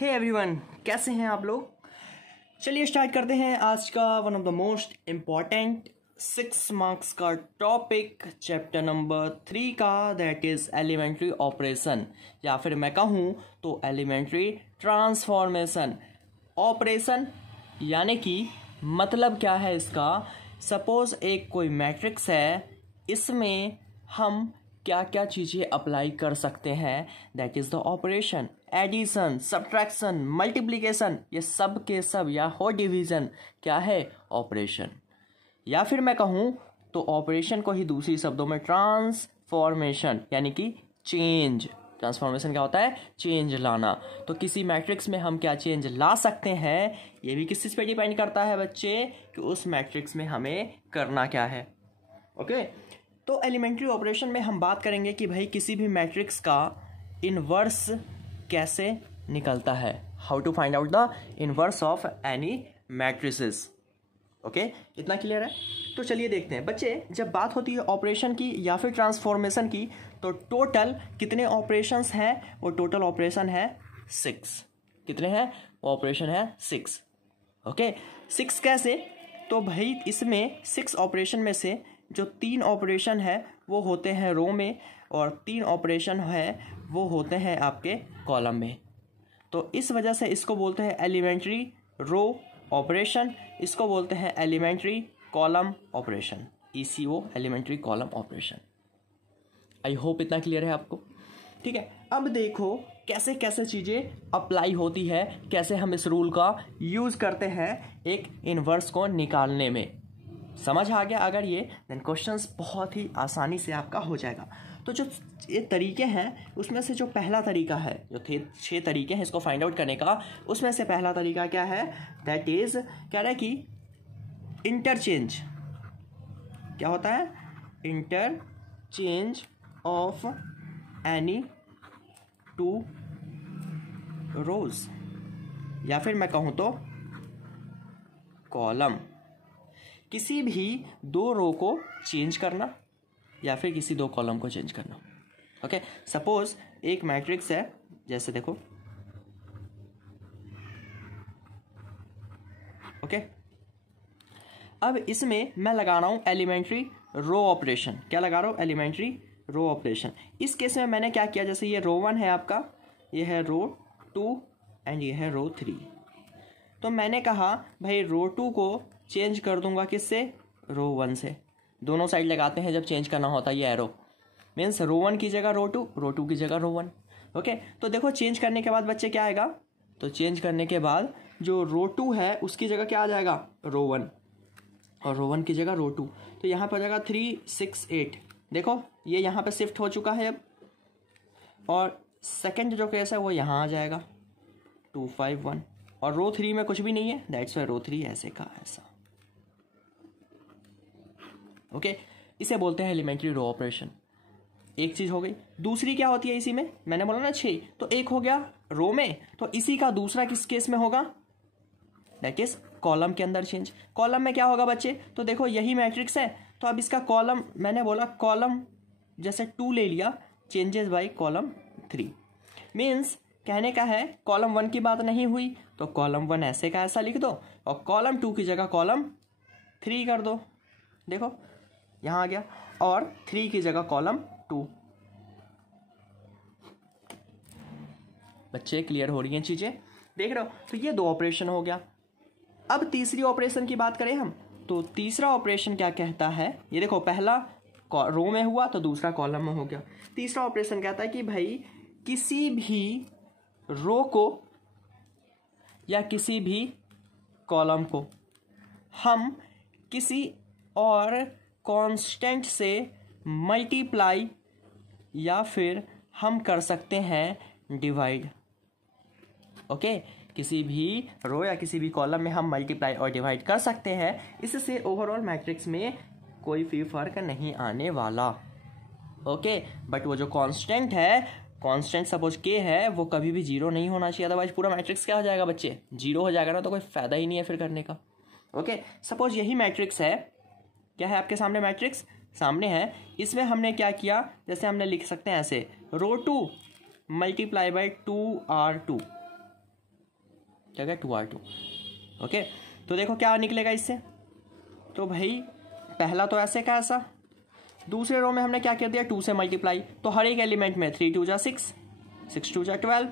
Hey everyone, कैसे हैं आप लोग। चलिए स्टार्ट करते हैं आज का one of the most important 6 marks का टॉपिक चैप्टर नंबर 3 का, दैट इज एलिमेंट्री ऑपरेशन, या फिर मैं कहूँ तो एलिमेंट्री ट्रांसफॉर्मेशन। ऑपरेशन यानी कि मतलब क्या है इसका। सपोज एक कोई मैट्रिक्स है, इसमें हम क्या क्या चीज़ें अप्लाई कर सकते हैं, that is the operation. Addition, subtraction, multiplication, ये सब के सब या हो डिवीज़न क्या है, ऑपरेशन। या फिर मैं कहूँ तो ऑपरेशन को ही दूसरी शब्दों में ट्रांसफॉर्मेशन यानी कि चेंज। ट्रांसफॉर्मेशन क्या होता है, चेंज लाना। तो किसी मैट्रिक्स में हम क्या चेंज ला सकते हैं, ये भी किस चीज़ पे डिपेंड करता है बच्चे, कि उस मैट्रिक्स में हमें करना क्या है। ओके, तो एलिमेंट्री ऑपरेशन में हम बात करेंगे कि भाई किसी भी मैट्रिक्स का इनवर्स कैसे निकलता है, how to find out the inverse of any matrices. Okay, इतना क्लियर है। तो चलिए देखते हैं बच्चे, जब बात होती है ऑपरेशन की या फिर ट्रांसफॉर्मेशन की, तो टोटल कितने ऑपरेशंस हैं, वो टोटल ऑपरेशन है 6। कितने हैं, वो ऑपरेशन है 6। ओके, 6 कैसे, तो भाई इसमें 6 ऑपरेशन में से जो 3 ऑपरेशन है वो होते हैं रो में, और 3 ऑपरेशन है वो होते हैं आपके कॉलम में। तो इस वजह से इसको बोलते हैं एलिमेंट्री रो ऑपरेशन, इसको बोलते हैं elementary column operation, ECO, elementary column operation. I hope इतना क्लियर है आपको। ठीक है, अब देखो कैसे कैसे चीज़ें अप्लाई होती है, कैसे हम इस रूल का यूज़ करते हैं एक इनवर्स को निकालने में। समझ आ गया अगर ये, देन क्वेश्चंस बहुत ही आसानी से आपका हो जाएगा। तो जो ये तरीके हैं उसमें से जो पहला तरीका है, जो थे 6 तरीके हैं इसको फाइंड आउट करने का, उसमें से पहला तरीका क्या है, दैट इज क्या है कि इंटरचेंज। क्या होता है, इंटरचेंज ऑफ एनी 2 रोज, या फिर मैं कहूँ तो कॉलम। किसी भी 2 रो को चेंज करना या फिर किसी 2 कॉलम को चेंज करना। ओके, सपोज एक मैट्रिक्स है, जैसे देखो। ओके, अब इसमें मैं लगा रहा हूं एलिमेंट्री रो ऑपरेशन। क्या लगा रहा हूं, एलिमेंट्री रो ऑपरेशन। इस केस में मैंने क्या किया, जैसे ये रो 1 है आपका, ये है रो 2 एंड ये है रो 3। तो मैंने कहा भाई रो 2 को चेंज कर दूंगा किससे, रो 1 से। दोनों साइड लगाते हैं जब चेंज करना होता है, ये एरो मीन्स रो 1 की जगह रो 2, रो 2 की जगह रो 1। ओके, तो देखो चेंज करने के बाद बच्चे क्या आएगा, तो चेंज करने के बाद जो रो 2 है उसकी जगह क्या आ जाएगा, रो 1, और रो 1 की जगह रो 2। तो यहाँ पर आ जाएगा 3 6 8। देखो ये यहाँ पर शिफ्ट हो चुका है अब, और सेकेंड जो केस है वो यहाँ आ जाएगा 2 5 1, और रो 3 में कुछ भी नहीं है, दैट्स वाई रो 3 ऐसे का ऐसा। ओके, इसे बोलते हैं एलिमेंट्री रो ऑपरेशन। एक चीज हो गई। दूसरी क्या होती है इसी में, मैंने बोला ना 6, तो एक हो गया रो में, तो इसी का दूसरा किस केस में होगा, दैट इज कॉलम के अंदर चेंज। कॉलम में क्या होगा बच्चे, तो देखो यही मैट्रिक्स है, तो अब इसका कॉलम, मैंने बोला कॉलम जैसे 2 ले लिया, चेंजेस बाई कॉलम 3। मीन्स कहने का है कॉलम 1 की बात नहीं हुई तो कॉलम 1 ऐसे का ऐसा लिख दो, और कॉलम 2 की जगह कॉलम 3 कर दो। देखो यहाँ आ गया, और 3 की जगह कॉलम 2। बच्चे क्लियर हो रही हैं चीजें, देख रहे हो। तो ये 2 ऑपरेशन हो गया। अब तीसरी ऑपरेशन की बात करें हम, तो तीसरा ऑपरेशन क्या कहता है, ये देखो पहला रो में हुआ तो दूसरा कॉलम में हो गया। तीसरा ऑपरेशन कहता है कि भाई किसी भी रो को या किसी भी कॉलम को हम किसी और कांस्टेंट से मल्टीप्लाई या फिर हम कर सकते हैं डिवाइड। ओके, किसी भी रो या किसी भी कॉलम में हम मल्टीप्लाई और डिवाइड कर सकते हैं, इससे ओवरऑल मैट्रिक्स में कोई भी फर्क नहीं आने वाला। ओके, बट वो जो कांस्टेंट है, कांस्टेंट सपोज के है, वो कभी भी 0 नहीं होना चाहिए, अदरवाइज पूरा मैट्रिक्स क्या हो जाएगा बच्चे, 0 हो जाएगा ना, तो कोई फायदा ही नहीं है फिर करने का। ओके, सपोज यही मैट्रिक्स है, क्या है आपके सामने मैट्रिक्स सामने है, इसमें हमने क्या किया, जैसे हमने लिख सकते हैं ऐसे, रो 2 मल्टीप्लाई बाई 2R2। क्या क्या 2r2। ओके, तो देखो क्या निकलेगा इससे। तो भाई पहला तो ऐसे का ऐसा, दूसरे रो में हमने क्या कर दिया 2 से मल्टीप्लाई, तो हर एक एलिमेंट में 3 2 जा 6, 6 2 जा 12,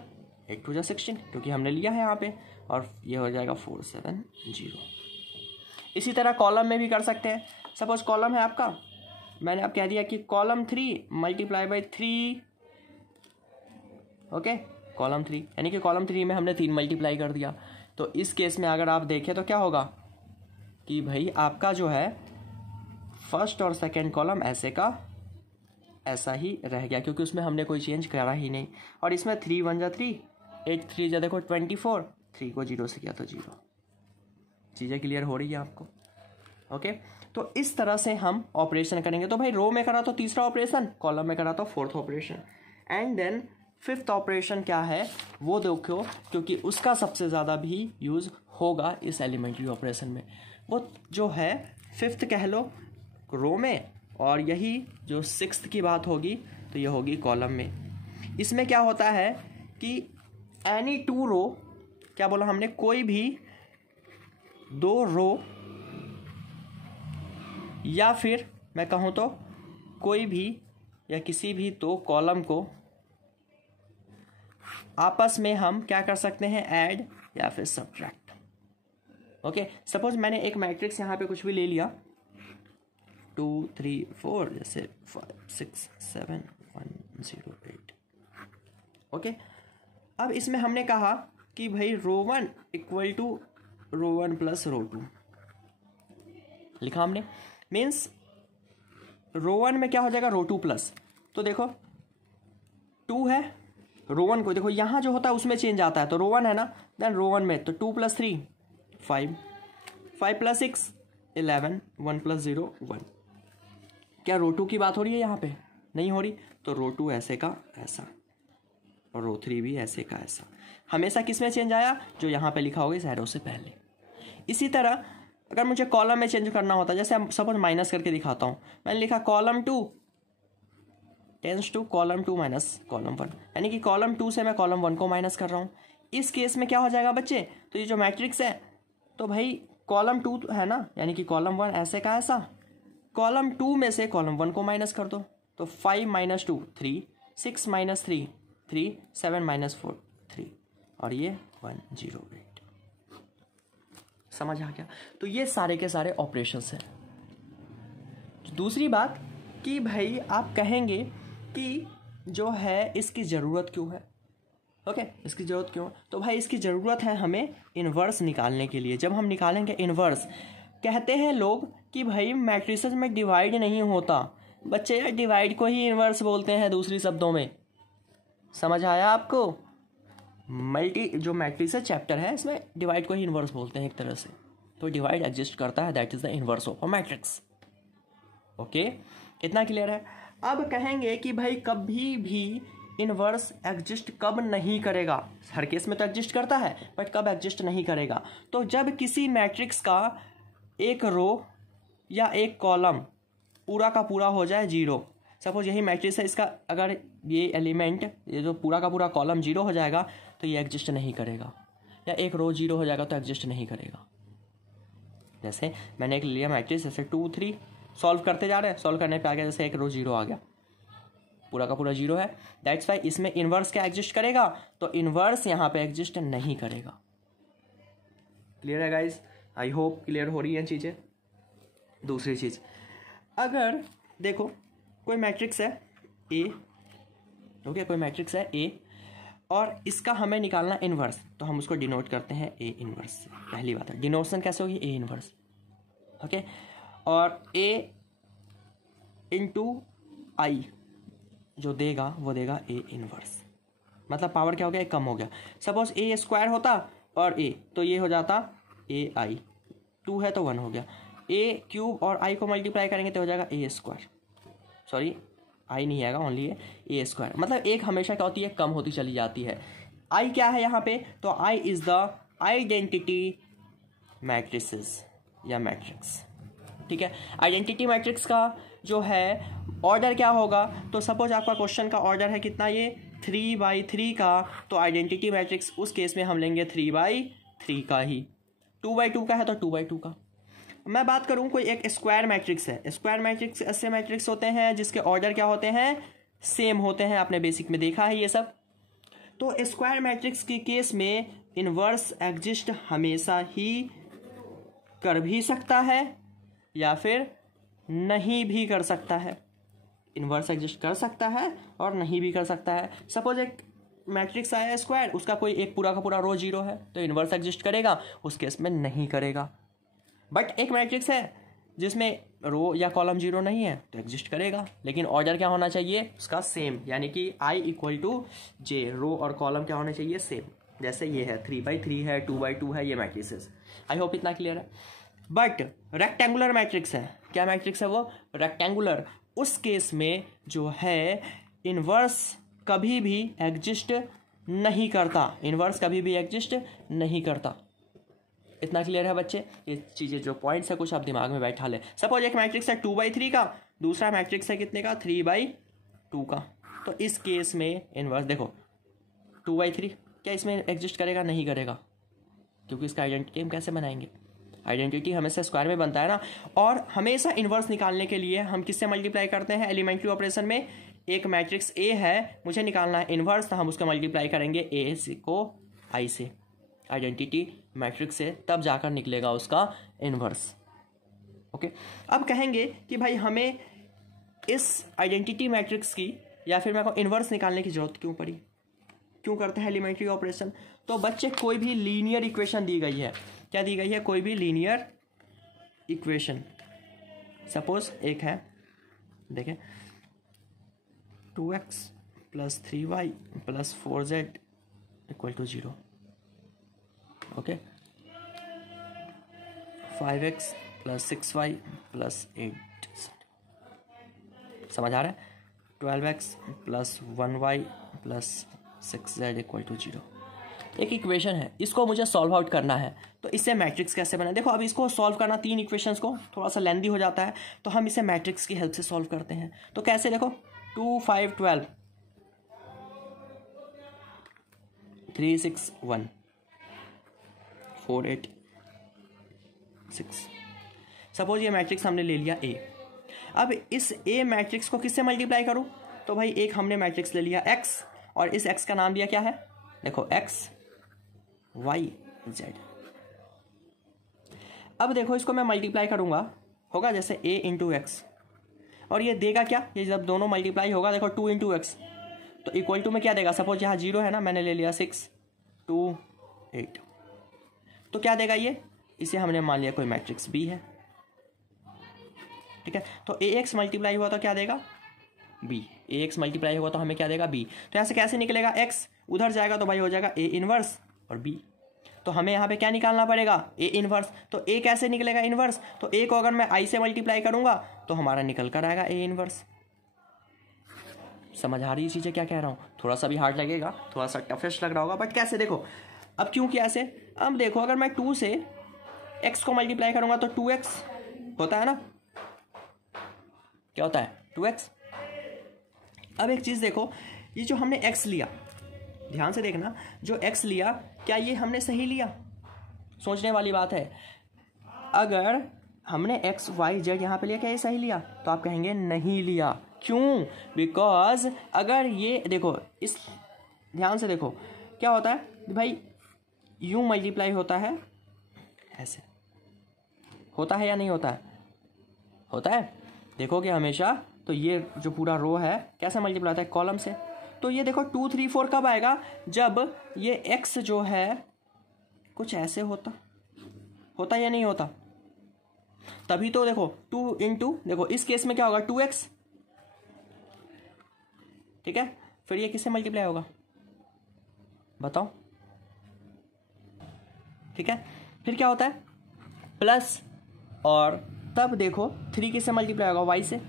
8 2 जा 16, क्योंकि हमने लिया है यहाँ पे, और ये हो जाएगा 4 7 0। इसी तरह कॉलम में भी कर सकते हैं। सपोज कॉलम है आपका, मैंने अब कह दिया कि column 3 multiply by 3, okay, column 3, यानी कि कॉलम 3 में हमने 3 मल्टीप्लाई कर दिया। तो इस केस में अगर आप देखें तो क्या होगा कि भाई आपका जो है फर्स्ट और सेकंड कॉलम ऐसे का ऐसा ही रह गया, क्योंकि उसमें हमने कोई चेंज करा ही नहीं। और इसमें 3 1 जा 3, 8 3 जा देखो 24, 3 को 0 से किया तो 0। चीज़ें क्लियर हो रही है आपको? ओके, तो इस तरह से हम ऑपरेशन करेंगे। तो भाई रो में करा तो तीसरा ऑपरेशन, कॉलम में करा तो fourth operation, and then fifth operation क्या है वो देखो, क्योंकि उसका सबसे ज़्यादा भी यूज़ होगा इस एलिमेंट्री ऑपरेशन में। वो जो है फिफ्थ कह लो रो में, और यही जो सिक्स्थ की बात होगी तो ये होगी कॉलम में। इसमें क्या होता है कि एनी 2 रो, क्या बोला हमने, कोई भी 2 रो या फिर मैं कहूँ तो कोई भी या किसी भी 2 कॉलम को आपस में हम क्या कर सकते हैं, ऐड या फिर सब्ट्रैक्ट। ओके, सपोज मैंने एक मैट्रिक्स यहाँ पे कुछ भी ले लिया 2 3 4, जैसे 5 6 7 1 0 8। ओके, अब इसमें हमने कहा कि भाई row 1 equal to row 1 plus row 2 लिखा हमने, मीन्स रो 1 में क्या हो जाएगा रो 2 प्लस। तो देखो 2 है, रो 1 को देखो यहाँ जो होता है उसमें चेंज आता है, तो रो 1 है ना, देन रो 1 में तो 2 प्लस 3 5, 5 प्लस 6 11, 1 प्लस 0 1। क्या रो 2 की बात हो रही है यहाँ पे? नहीं हो रही। तो रो 2 ऐसे का ऐसा और रो 3 भी ऐसे का ऐसा। हमेशा किस में चेंज आया, जो यहाँ पे लिखा होगा इस एरो से पहले। इसी तरह अगर मुझे कॉलम में चेंज करना होता है, जैसे सपोज माइनस करके दिखाता हूँ, मैंने लिखा column 2 tends to column 2 minus column 1, यानी कि कॉलम 2 से मैं कॉलम 1 को माइनस कर रहा हूँ। इस केस में क्या हो जाएगा बच्चे, तो ये जो मैट्रिक्स है, तो भाई कॉलम 2 है ना, यानी कि कॉलम 1 ऐसे का ऐसा, कॉलम 2 में से कॉलम 1 को माइनस कर दो, तो 5 माइनस 2 3, 6 माइनस 3 3, 7 माइनस 4 3, और ये 1 0 8। समझ आ गया? तो ये सारे के सारे ऑपरेशंस हैं। दूसरी बात कि भाई आप कहेंगे कि जो है इसकी ज़रूरत क्यों है। ओके, इसकी ज़रूरत क्यों? तो भाई इसकी ज़रूरत है हमें इन्वर्स निकालने के लिए। जब हम निकालेंगे इन्वर्स, कहते हैं लोग कि भाई मैट्रिसेस में डिवाइड नहीं होता। बच्चे यार डिवाइड को ही इन्वर्स बोलते हैं दूसरी शब्दों में। समझ आया आपको? जो मैट्रिसेस चैप्टर है इसमें डिवाइड को ही इन्वर्स बोलते हैं एक तरह से। तो डिवाइड एग्जिस्ट करता है, that is the inverse of a matrix. Okay, इतना क्लियर है? अब कहेंगे कि भाई कभी भी इन्वर्स एग्जिस्ट कब नहीं करेगा। हर केस में तो एग्जिस्ट करता है, बट कब एग्जिस्ट नहीं करेगा, तो जब किसी मैट्रिक्स का एक रो या एक कॉलम पूरा का पूरा हो जाए 0। सपोज यही मैट्रिक्स है, इसका अगर ये एलिमेंट, ये जो पूरा का पूरा कॉलम 0 हो जाएगा तो ये एग्जिस्ट नहीं करेगा, या एक रो 0 हो जाएगा तो एग्जिस्ट नहीं करेगा। जैसे मैंने एक लिया मैट्रिक्स, जैसे 2 3 सॉल्व करते जा रहे हैं, सॉल्व करने पे आ गया जैसे एक रो 0 आ गया, पूरा का पूरा 0 है, दैट्स वाई इसमें इन्वर्स क्या एग्जिस्ट करेगा, तो इन्वर्स यहाँ पे एग्जिस्ट नहीं करेगा। क्लियर है गाइज? आई होप क्लियर हो रही हैं चीज़ें। दूसरी चीज़, अगर देखो कोई मैट्रिक्स है ए, ओके, कोई मैट्रिक्स है ए और इसका हमें निकालना इन्वर्स, तो हम उसको डिनोट करते हैं ए इन्वर्स से। पहली बात है डिनोशन कैसे होगी, ए इन्वर्स। ओके, और ए इंटू आई जो देगा वो देगा ए इन्वर्स, मतलब पावर क्या हो गया, कम हो गया। सपोज ए स्क्वायर होता और ए, तो ये हो जाता ए आई, 2 है तो 1 हो गया। ए क्यूब और आई को मल्टीप्लाई करेंगे तो हो जाएगा ए स्क्वायर, सॉरी आई नहीं आएगा, ओनली ए स्क्वायर। मतलब एक हमेशा क्या होती है, कम होती चली जाती है। आई क्या है यहाँ पे, तो I is the identity matrices या मैट्रिक्स। ठीक है, आइडेंटिटी मैट्रिक्स का जो है ऑर्डर क्या होगा, तो सपोज आपका क्वेश्चन का ऑर्डर है कितना, ये 3 by 3 का, तो आइडेंटिटी मैट्रिक्स उस केस में हम लेंगे 3 by 3 का ही, 2/2 का है तो 2/2 का। मैं बात करूं कोई एक स्क्वायर मैट्रिक्स है, स्क्वायर मैट्रिक्स ऐसे मैट्रिक्स होते हैं जिसके ऑर्डर क्या होते हैं, सेम होते हैं, आपने बेसिक में देखा है ये सब। तो स्क्वायर मैट्रिक्स के केस में इन्वर्स एग्जिस्ट हमेशा ही कर भी सकता है या फिर नहीं भी कर सकता है। इन्वर्स एग्जिस्ट कर सकता है और नहीं भी कर सकता है। सपोज एक मैट्रिक्स आया स्क्वायर, उसका कोई एक पूरा का पूरा रो 0 है तो इन्वर्स एग्जिस्ट करेगा, उस केस में नहीं करेगा। बट एक मैट्रिक्स है जिसमें रो या कॉलम 0 नहीं है तो एग्जिस्ट करेगा, लेकिन ऑर्डर क्या होना चाहिए उसका सेम, यानी कि I = J, रो और कॉलम क्या होने चाहिए सेम। जैसे ये है 3/3 है, 2/2 है, ये मैट्रिक्सेस। आई होप इतना क्लियर है। बट रेक्टेंगुलर मैट्रिक्स है, क्या मैट्रिक्स है वो, रेक्टेंगुलर। उस केस में जो है इन्वर्स कभी भी एग्जिस्ट नहीं करता, इन्वर्स कभी भी एग्जिस्ट नहीं करता। इतना क्लियर है बच्चे। ये चीज़ें जो पॉइंट्स है कुछ आप दिमाग में बैठा ले। सपोज एक मैट्रिक्स है 2/3 का, दूसरा मैट्रिक्स है कितने का, 3/2 का। तो इस केस में इन्वर्स देखो 2/3 क्या इसमें एग्जिस्ट करेगा, नहीं करेगा, क्योंकि इसका आइडेंटिटी हम कैसे बनाएंगे, आइडेंटिटी हमेशा स्क्वायर में बनता है ना। और हमेशा इन्वर्स निकालने के लिए हम किससे मल्टीप्लाई करते हैं, एलिमेंट्री ऑपरेशन में। एक मैट्रिक्स ए है, मुझे निकालना है इन्वर्स, तो हम उसका मल्टीप्लाई करेंगे ए को आई से, आइडेंटिटी मैट्रिक्स से, तब जाकर निकलेगा उसका इन्वर्स। ओके, अब कहेंगे कि भाई हमें इस आइडेंटिटी मैट्रिक्स की या फिर मेरे को इन्वर्स निकालने की जरूरत क्यों पड़ी, क्यों करते हैं एलिमेंट्री ऑपरेशन। तो बच्चे कोई भी लीनियर इक्वेशन दी गई है, क्या दी गई है, कोई भी लीनियर इक्वेशन। सपोज एक है, देखें 2x + 3y + 4z = 0। Okay, 5x + 6y + 8, समझ आ रहा है, 12x + 1y + 6z = 0। एक इक्वेशन है, इसको मुझे सॉल्व आउट करना है, तो इससे मैट्रिक्स कैसे बना। देखो अब इसको सॉल्व करना 3 इक्वेशंस को थोड़ा सा लेंदी हो जाता है, तो हम इसे मैट्रिक्स की हेल्प से सॉल्व करते हैं। तो कैसे, देखो 2 5 12 3 6 1 4 8 6। सपोज ये मैट्रिक्स हमने ले लिया ए। अब इस ए मैट्रिक्स को किससे मल्टीप्लाई करूं, तो भाई एक हमने मैट्रिक्स ले लिया x, और इस x का नाम दिया क्या है, देखो x y z। अब देखो इसको मैं मल्टीप्लाई करूंगा, होगा जैसे a × x, और ये देगा क्या, ये जब दोनों मल्टीप्लाई होगा, देखो 2 × x, तो इक्वल टू में क्या देगा, सपोज यहाँ 0 है ना, मैंने ले लिया 6 2 8, तो क्या देगा ये, इसे हमने मान लिया कोई मैट्रिक्स b है, ठीक है। तो ax मल्टीप्लाई हुआ तो क्या देगा b, ax मल्टीप्लाई होगा तो हमें क्या देगा b। तो यहाँ से कैसे निकलेगा, x उधर जाएगा तो भाई हो जाएगा a इनवर्स और b। तो हमें यहाँ पे क्या निकालना पड़ेगा, a इनवर्स। तो a कैसे निकलेगा इनवर्स, तो a को अगर मैं i से मल्टीप्लाई करूंगा तो हमारा निकल कर आएगा a इनवर्स। समझ आ रही है चीज़ें क्या कह रहा हूँ, थोड़ा सा भी हार्ड लगेगा, थोड़ा सा टफेस्ट लग रहा होगा, बट कैसे देखो। अब क्यों कैसे, अब देखो अगर मैं 2 से x को मल्टीप्लाई करूंगा तो 2x होता है ना, क्या होता है 2x। अब एक चीज़ देखो, ये जो हमने x लिया, ध्यान से देखना, जो x लिया क्या ये हमने सही लिया, सोचने वाली बात है। अगर हमने x y z यहाँ पे लिया, क्या ये सही लिया, तो आप कहेंगे नहीं लिया। क्यों, बिकॉज अगर ये देखो, इस ध्यान से देखो क्या होता है भाई, यूं मल्टीप्लाई होता है, ऐसे होता है या नहीं होता है, होता है। देखोगे हमेशा तो ये जो पूरा रो है कैसे मल्टीप्लाई होता है, कॉलम से। तो ये देखो 2 3 4 कब आएगा, जब ये x जो है कुछ ऐसे होता या नहीं होता, तभी तो देखो 2 × देखो इस केस में क्या होगा 2x, ठीक है। फिर ये किससे मल्टीप्लाई होगा बताओ, ठीक है। फिर क्या होता है प्लस, और तब देखो 3 किससे मल्टीप्लाई होगा, y से,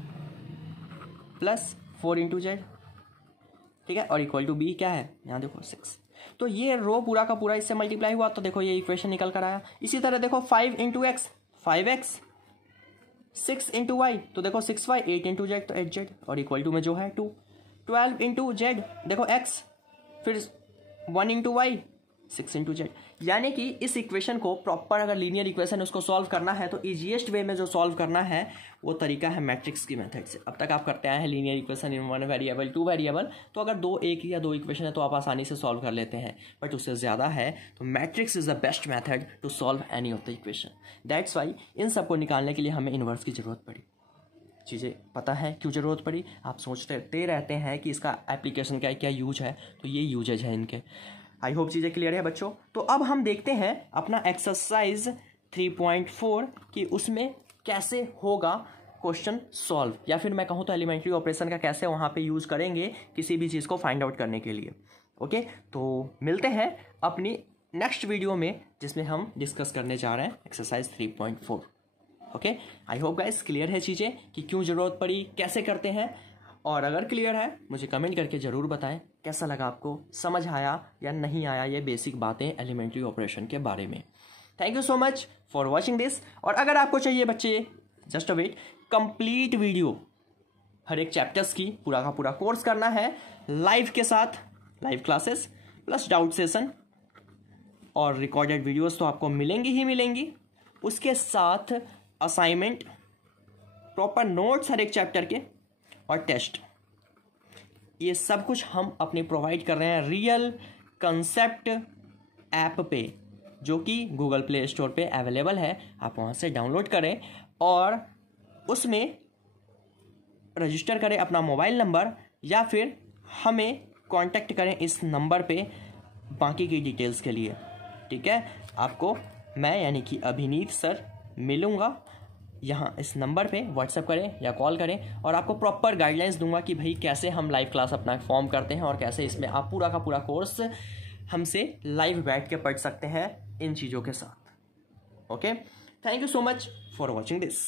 प्लस 4 × z, ठीक है। और इक्वल टू b क्या है, यहाँ देखो 6। तो ये रो पूरा का पूरा इससे मल्टीप्लाई हुआ, तो देखो ये इक्वेशन निकल कर आया। इसी तरह देखो 5 × x 5x, 6 × y तो देखो 6y, 8 × z तो 8z, और इक्वल टू में जो है 2, 12 × z देखो x, फिर 1 × y 6 इंटू जेड। यानी कि इस इक्वेशन को प्रॉपर अगर लीनियर इक्वेशन उसको सॉल्व करना है तो ईजीएस्ट वे में जो सॉल्व करना है वो तरीका है मैट्रिक्स की मेथड से। अब तक आप करते आए हैं linear equation in 1 variable 2 variable, तो अगर एक या दो इक्वेशन है तो आप आसानी से सॉल्व कर लेते हैं, बट उससे ज़्यादा है तो matrix is the best method to solve any of the equation. That's why इन सबको निकालने के लिए हमें इन्वर्स की ज़रूरत पड़ी। चीज़ें पता है क्यों ज़रूरत पड़ी, आप सोचते रहते हैं कि इसका एप्लीकेशन क्या यूज है, तो ये यूजेज है इनके। आई होप चीज़ें क्लियर है बच्चों। तो अब हम देखते हैं अपना एक्सरसाइज 3.4 कि उसमें कैसे होगा क्वेश्चन सॉल्व, या फिर मैं कहूँ तो एलिमेंट्री ऑपरेशन का कैसे वहाँ पे यूज़ करेंगे किसी भी चीज़ को फाइंड आउट करने के लिए। ओके, तो मिलते हैं अपनी नेक्स्ट वीडियो में जिसमें हम डिस्कस करने जा रहे हैं exercise 3.4। Okay, I hope guys clear है चीज़ें कि क्यों ज़रूरत पड़ी, कैसे करते हैं, और अगर क्लियर है मुझे कमेंट करके ज़रूर बताएं कैसा लगा आपको, समझ आया या नहीं आया ये बेसिक बातें एलिमेंट्री ऑपरेशन के बारे में। Thank you so much for watching this. और अगर आपको चाहिए बच्चे, जस्ट वेट, कंप्लीट वीडियो हर एक चैप्टर्स की पूरा का पूरा कोर्स करना है लाइव के साथ, live classes plus doubt session और रिकॉर्डेड वीडियोस तो आपको मिलेंगी ही मिलेंगी, उसके साथ असाइनमेंट, प्रॉपर नोट्स हर एक चैप्टर के और टेस्ट, ये सब कुछ हम अपने प्रोवाइड कर रहे हैं रियल कंसेप्ट ऐप पे, जो कि गूगल प्ले स्टोर पे अवेलेबल है। आप वहाँ से डाउनलोड करें और उसमें रजिस्टर करें अपना मोबाइल नंबर, या फिर हमें कांटेक्ट करें इस नंबर पे बाकी की डिटेल्स के लिए। ठीक है, आपको मैं यानी कि अभिनीत सर मिलूँगा यहाँ इस नंबर पे, व्हाट्सएप करें या कॉल करें और आपको प्रॉपर गाइडलाइंस दूंगा कि भाई कैसे हम लाइव क्लास अपना फॉर्म करते हैं और कैसे इसमें आप पूरा का पूरा कोर्स हमसे लाइव बैठ के पढ़ सकते हैं इन चीज़ों के साथ। Okay, thank you so much for watching this.